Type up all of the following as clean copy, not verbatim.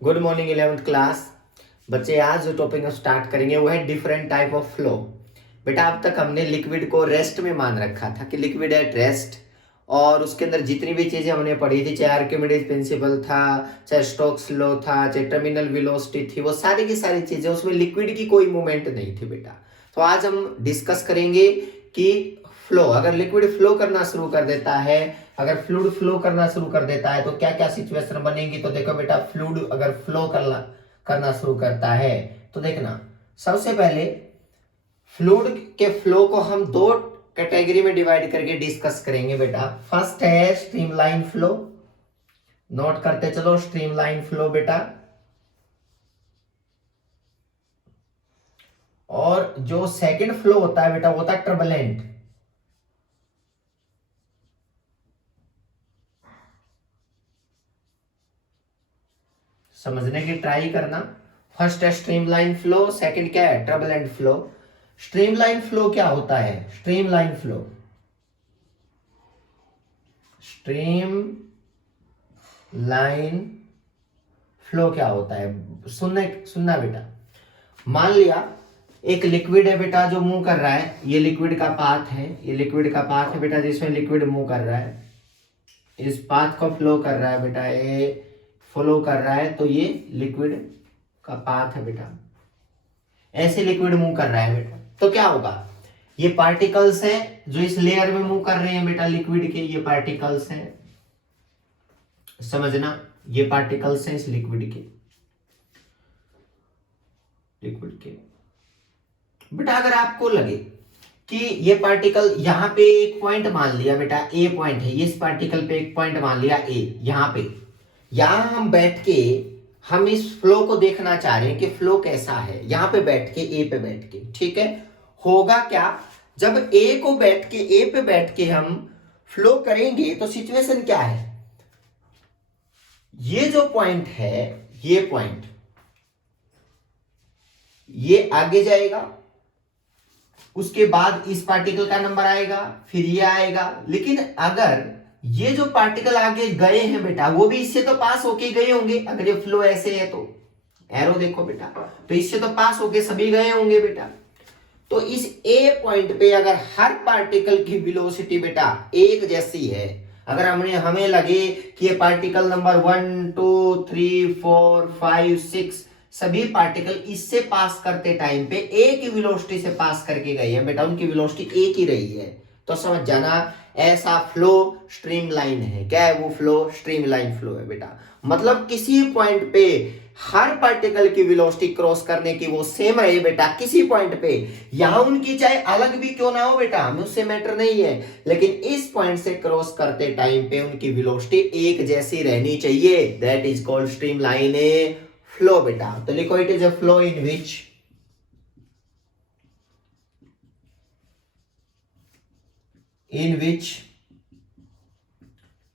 Good morning 11th class. बच्चे आज जो टॉपिक हम स्टार्ट करेंगे वो है डिफरेंट टाइप ऑफ फ्लो। बेटा अब तक हमने लिक्विड को रेस्ट में मान रखा था कि लिक्विड एट रेस्ट, और उसके अंदर जितनी भी चीजें हमने पढ़ी थी, चाहे आर्किमिडीज प्रिंसिपल था, चाहे स्टोक्स लॉ था, चाहे टर्मिनल वेलोसिटी थी, वो सारी की सारी चीजें, उसमें लिक्विड की कोई मूवमेंट नहीं थी बेटा। तो आज हम डिस्कस करेंगे कि फ्लो, अगर लिक्विड फ्लो करना शुरू कर देता है, अगर फ्लूइड फ्लो करना शुरू कर देता है तो क्या क्या सिचुएशन बनेगी। तो देखो बेटा, फ्लूइड अगर फ्लो करना शुरू करता है तो देखना, सबसे पहले फ्लूइड के फ्लो को हम दो कैटेगरी में डिवाइड करके डिस्कस करेंगे बेटा। फर्स्ट है स्ट्रीमलाइन फ्लो, नोट करते चलो स्ट्रीमलाइन फ्लो बेटा। और जो सेकंड फ्लो होता है बेटा वो होता है टर्बुलेंट। समझने की ट्राई करना। फर्स्ट है स्ट्रीमलाइन फ्लो, सेकंड क्या है, टर्बुलेंट फ्लो। स्ट्रीमलाइन फ्लो क्या होता है? Streamline flow, stream line flow क्या होता है? सुनना बेटा। मान लिया एक लिक्विड है बेटा जो मूव कर रहा है, ये लिक्विड का पाथ है, ये लिक्विड का पाथ है बेटा जिसमें लिक्विड मूव कर रहा है, इस पाथ को फ्लो कर रहा है बेटा, ये फ्लो कर रहा है, तो ये लिक्विड का पाथ है बेटा। ऐसे लिक्विड मूव कर रहा है बेटा, तो क्या होगा, ये पार्टिकल्स हैं जो इस लेयर में मूव कर रहे हैं बेटा लिक्विड के, ये पार्टिकल्स हैं, समझना, ये पार्टिकल्स हैं इस लिक्विड के बेटा। अगर आपको लगे कि ये पार्टिकल यहाँ पे एक पॉइंट मान लिया बेटा, ए पॉइंट है, ये इस पार्टिकल पे एक पॉइंट मान लिया ए, यहाँ पे, यहां हम बैठ के हम इस फ्लो को देखना चाह रहे हैं कि फ्लो कैसा है, यहां पे बैठ के, ए पे बैठ के, ठीक है। होगा क्या, जब ए को बैठ के, ए पे बैठ के हम फ्लो करेंगे तो सिचुएशन क्या है, ये जो पॉइंट है, ये पॉइंट, ये आगे जाएगा, उसके बाद इस पार्टिकल का नंबर आएगा, फिर ये आएगा। लेकिन अगर ये जो पार्टिकल आगे गए हैं बेटा, वो भी इससे तो पास होके गए होंगे, अगर ये फ्लो ऐसे है तो एरो देखो बेटा, तो इससे तो पास होके सभी गए होंगे बेटा। तो इस ए पॉइंट पे अगर हर पार्टिकल की वेलोसिटी बेटा एक जैसी है, अगर हमें लगे कि ये पार्टिकल नंबर 1 2 3 4 5 6 सभी पार्टिकल इससे पास करते टाइम पे एक ही वेलोसिटी से पास करके गए हैं बेटा, उनकी वेलोसिटी एक ही रही है, तो समझ जाना ऐसा फ्लो स्ट्रीमलाइन है। क्या है वो फ्लो? स्ट्रीमलाइन फ्लो है बेटा। मतलब किसी पॉइंट पे हर पार्टिकल की वेलोसिटी क्रॉस करने की वो सेम रहे बेटा, किसी पॉइंट पे, यहां उनकी चाहे अलग भी क्यों ना हो बेटा, हमें उससे मैटर नहीं है, लेकिन इस पॉइंट से क्रॉस करते टाइम पे उनकी वेलोसिटी एक जैसी रहनी चाहिए। That is called streamline flow बेटा। तो लिखो, it is a flow in which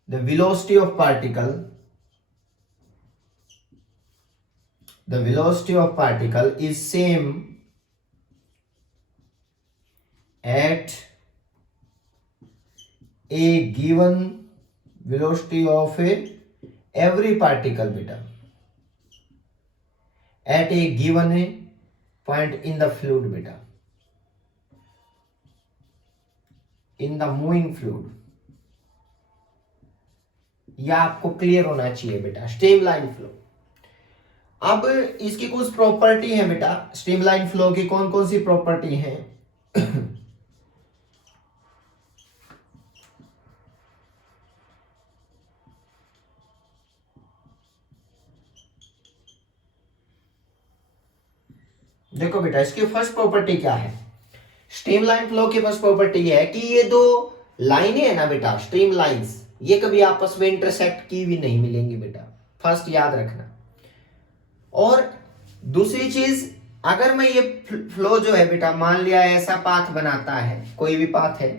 the velocity of particle is same at a given velocity of every particle beta at a given point in the fluid beta, in the moving fluid। यह आपको clear होना चाहिए बेटा, streamline flow. अब इसकी कुछ property है बेटा, स्ट्रीमलाइन फ्लो की कौन कौन सी प्रॉपर्टी है? देखो बेटा, इसकी फर्स्ट प्रॉपर्टी क्या है? स्ट्रीमलाइन फ्लो की फर्स्ट प्रॉपर्टी है कि ये दो लाइनें है ना बेटा, स्ट्रीम लाइंस, ये कभी आपस में इंटरसेक्ट की भी नहीं मिलेंगी बेटा, फर्स्ट याद रखना। और दूसरी चीज, अगर मैं ये फ्लो जो है बेटा, मान लिया ऐसा पाथ बनाता है, कोई भी पाथ है,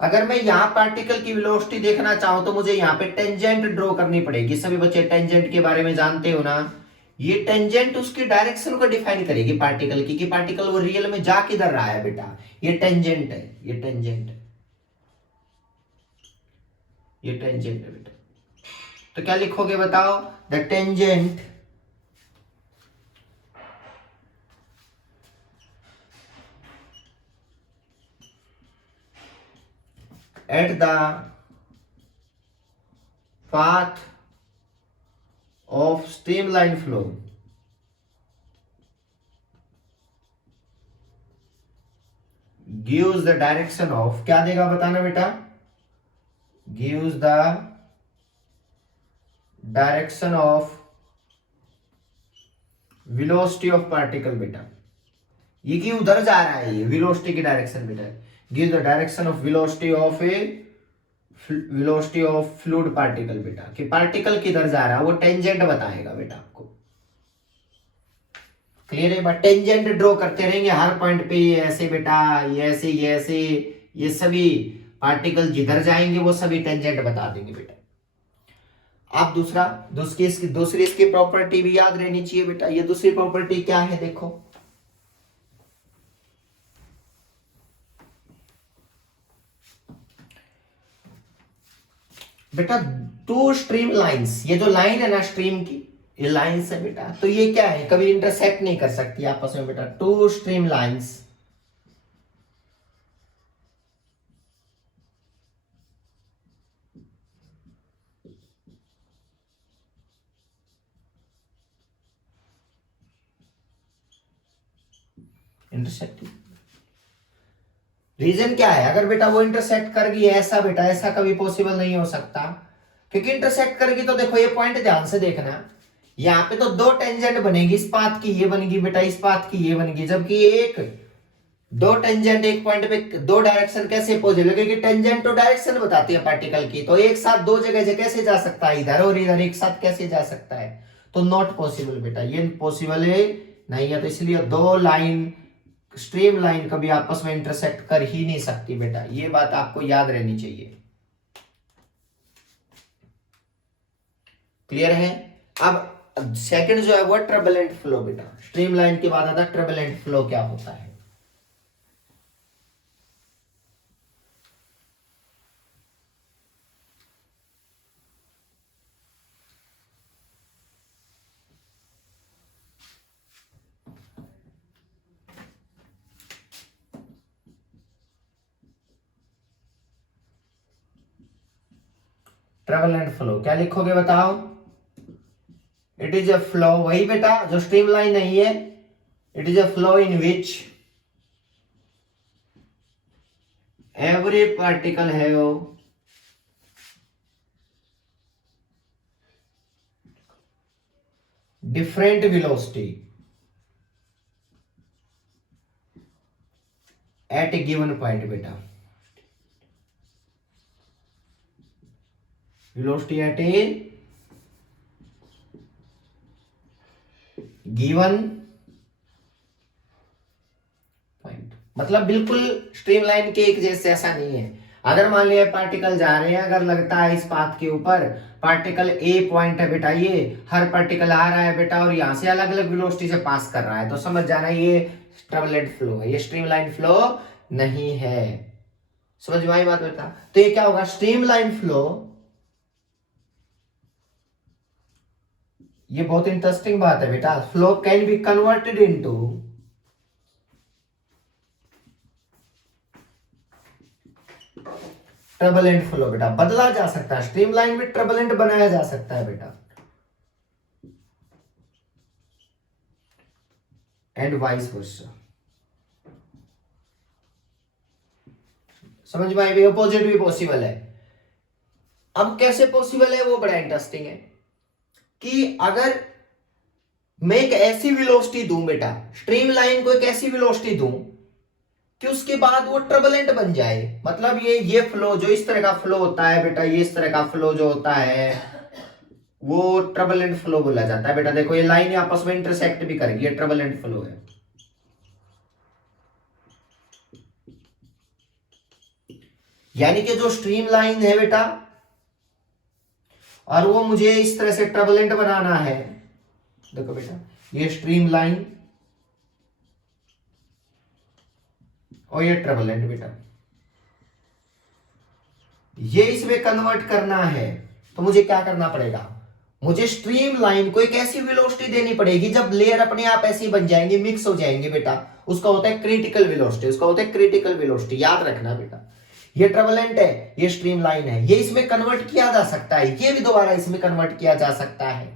अगर मैं यहाँ पार्टिकल की वेलोसिटी देखना चाहूं तो मुझे यहाँ पे टेंजेंट ड्रॉ करनी पड़ेगी। सभी बच्चे टेंजेंट के बारे में जानते हो ना, ये टेंजेंट उसकी डायरेक्शन को डिफाइन करेगी पार्टिकल की, कि पार्टिकल वो रियल में जा किधर रहा है बेटा, ये टेंजेंट है, ये टेंजेंट है बेटा। तो क्या लिखोगे बताओ? The tangent at the path of streamline flow gives the direction of, क्या देगा बताना बेटा, gives the direction of velocity of particle बेटा, ये कि उधर जा रहा है, ये वेलोसिटी की डायरेक्शन बेटा, give the direction of velocity of fluid particle बेटा, कि पार्टिकल किधर जा रहा है वो टेंजेंट बताएगा बेटा आपको। क्लियर है बात, टेंजेंट ड्रॉ करते रहेंगे हर पॉइंट पे, ये ऐसे बेटा, ये ऐसे, ये ऐसे, ये सभी पार्टिकल जिधर जाएंगे वो सभी टेंजेंट बता देंगे बेटा। अब दूसरी इसकी प्रॉपर्टी भी याद रहनी चाहिए बेटा। ये दूसरी प्रॉपर्टी क्या है देखो, बेटा टू स्ट्रीम लाइंस, ये जो लाइन है ना स्ट्रीम की, ये लाइंस है बेटा, तो ये क्या है, कभी इंटरसेक्ट नहीं कर सकती आपस में बेटा। Two streamlines intersect, reason क्या है, अगर बेटा वो इंटरसेक्ट कर गई ऐसा बेटा, ऐसा कभी पॉसिबल नहीं हो सकता, क्योंकि इंटरसेक्ट करेगी तो देखो ये पॉइंट ध्यान से देखना, यहाँ पे तो दो टेंजेंट बनेगी, इस पाथ की ये बनेगी बेटा, इस पाथ की ये बनेगी, जबकि एक दो टेंजेंट एक पॉइंट पे दो डायरेक्शन कैसे पॉसिबल है, क्योंकि टेंजेंट तो डायरेक्शन बताती है पार्टिकल की, तो एक साथ दो जगह से कैसे जा सकता है, इधर और इधर एक साथ कैसे जा सकता है, तो नॉट पॉसिबल बेटा, ये पॉसिबल है नहीं है, तो इसलिए दो लाइन स्ट्रीम लाइन कभी आपस में इंटरसेक्ट कर ही नहीं सकती बेटा, ये बात आपको याद रहनी चाहिए। क्लियर है। अब सेकंड जो है वो ट्रबलेंट फ्लो बेटा, स्ट्रीम लाइन के बाद आता ट्रबलेंट फ्लो क्या होता है। ट्रबलेंट फ्लो क्या लिखोगे बताओ, इट इज अ फ्लो, वही बेटा जो स्ट्रीम लाइन नहीं है, it is a flow in which every particle have different velocity at a given point बेटा, velocity at a given point, मतलब बिल्कुल स्ट्रीमलाइन के एक जैसे ऐसा नहीं है। अगर मान लिया पार्टिकल जा रहे हैं, अगर लगता है इस पाथ के ऊपर पार्टिकल ए पॉइंट है बेटा, ये हर पार्टिकल आ रहा है बेटा और यहां से अलग अलग वेलोसिटी से पास कर रहा है, तो समझ जाना ये ट्रबलेंट फ्लो है, ये स्ट्रीमलाइन फ्लो नहीं है। समझ में आई बात बेटा। तो ये क्या होगा, स्ट्रीमलाइन फ्लो, ये बहुत इंटरेस्टिंग बात है बेटा, flow can be converted into turbulent flow बेटा, बदला जा सकता है, स्ट्रीमलाइन में ट्रबलेंट बनाया जा सकता है बेटा, एंड वाइस वर्सा। समझ में आई, अपोजिट भी पॉसिबल है। अब कैसे पॉसिबल है वो बड़ा इंटरेस्टिंग है, कि अगर मैं एक ऐसी वेलोसिटी दूं बेटा, स्ट्रीमलाइन को एक ऐसी वेलोसिटी दूं कि उसके बाद वो ट्रबलेंट बन जाए, मतलब ये फ्लो जो इस तरह का फ्लो होता है बेटा, ये इस तरह का फ्लो जो होता है वो ट्रबलेंट फ्लो बोला जाता है बेटा। देखो ये लाइन आपस में इंटरसेक्ट भी करेगी, ये ट्रबलेंट फ्लो है। यानी कि जो स्ट्रीम लाइन है बेटा और वो मुझे इस तरह से ट्रबलेंट बनाना है, देखो बेटा ये स्ट्रीम लाइन और ये ट्रबलेंट बेटा, ये इसमें कन्वर्ट करना है, तो मुझे क्या करना पड़ेगा, मुझे स्ट्रीम लाइन को एक ऐसी वेलोसिटी देनी पड़ेगी जब लेयर अपने आप ऐसी बन जाएंगे, मिक्स हो जाएंगे बेटा, उसका होता है क्रिटिकल वेलोसिटी, उसका होता है क्रिटिकल वेलोसिटी, याद रखना बेटा। ये ट्रबलेंट है, ये स्ट्रीमलाइन है, ये इसमें कन्वर्ट किया जा सकता है, ये भी दोबारा इसमें कन्वर्ट किया जा सकता है।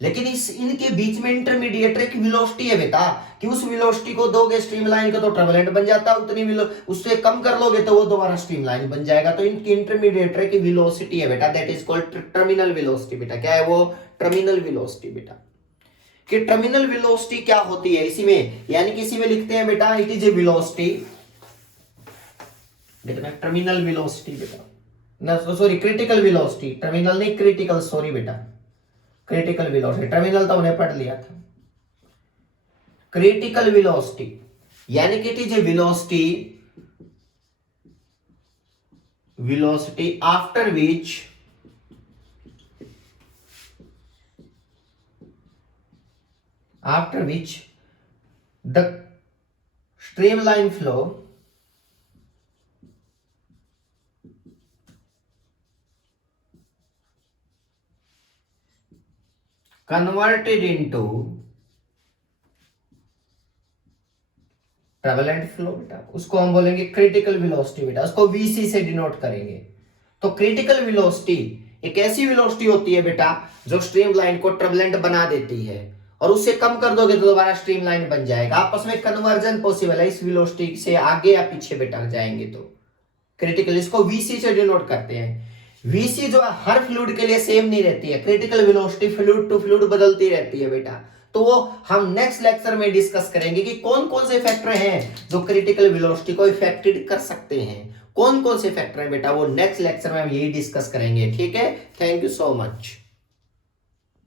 लेकिन इस इनके बीच में इंटरमीडिएट एक वेलोसिटी है बेटा, कि उस वेलोसिटी को दोगे स्ट्रीमलाइन को तो ट्रबलेंट बन जाता है, उतनी उससे कम कर लोगे तो वो दोबारा स्ट्रीमलाइन बन जाएगा। तो इनकी इंटरमीडिएट की वेलोसिटी है बेटा, that is called terminal velocity बेटा। क्या है वो? टर्मिनल वेलोसिटी बेटा। कि टर्मिनल वेलोसिटी क्या होती है इसी में, यानी कि इसी में लिखते हैं बेटा, इट इज ए वेलोसिटी, देखना टर्मिनल वेलोसिटी बेटा, ना सॉरी क्रिटिकल वेलोसिटी, टर्मिनल नहीं क्रिटिकल, सॉरी बेटा, क्रिटिकल वेलोसिटी, टर्मिनल तो उन्हें पढ़ लिया था। क्रिटिकल वेलोसिटी यानी कि it is a velocity after which the streamline flow converted into turbulent flow बेटा, उसको हम बोलेंगे क्रिटिकल वेलोसिटी बेटा, उसको वीसी से डिनोट करेंगे। तो क्रिटिकल वेलोसिटी एक ऐसी वेलोसिटी होती है बेटा जो स्ट्रीमलाइन को ट्रबलेंट बना देती है, और उससे कम कर दोगे तो दोबारा स्ट्रीमलाइन बन जाएगा। आपस में कन्वर्जन पॉसिबल है इस वेलोसिटी से आगे या पीछे बेटा जाएंगे तो क्रिटिकल, इसको वीसी से डिनोट करते हैं। वीसी जो हर फ्लूइड के लिए सेम नहीं रहती है, critical velocity fluid to fluid बदलती रहती है बेटा। तो वो हम नेक्स्ट लेक्चर में डिस्कस करेंगे कि कौन कौन से फैक्टर हैं जो क्रिटिकल वेलोसिटी को इफेक्टेड कर सकते हैं, कौन कौन से फैक्टर हैं बेटा, वो नेक्स्ट लेक्चर में हम यही डिस्कस करेंगे। ठीक है, थैंक यू सो मच।